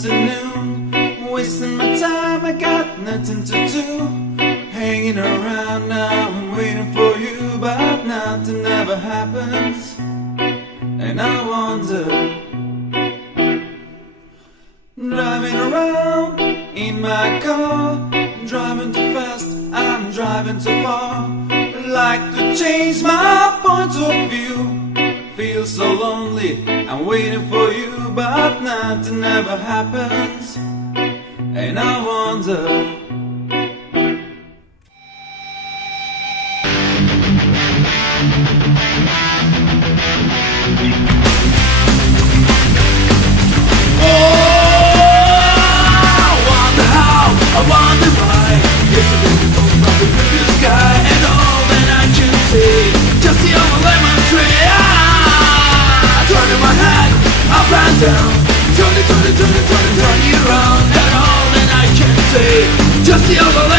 afternoon, wasting my time, I got nothing to do. Hanging around now, I'm waiting for you, but nothing ever happens. And I wonder, driving around in my car, driving too fast, I'm driving too far. Like to change my point of view. Feel so lonely, I'm waiting for you, but nothing ever happens. And I wonder, I wonder why. Yesterday you told me about the blue sky, and all that I can see, just the old lemon tree. Turning my head up and down, turn it around, and all that I can see, just the old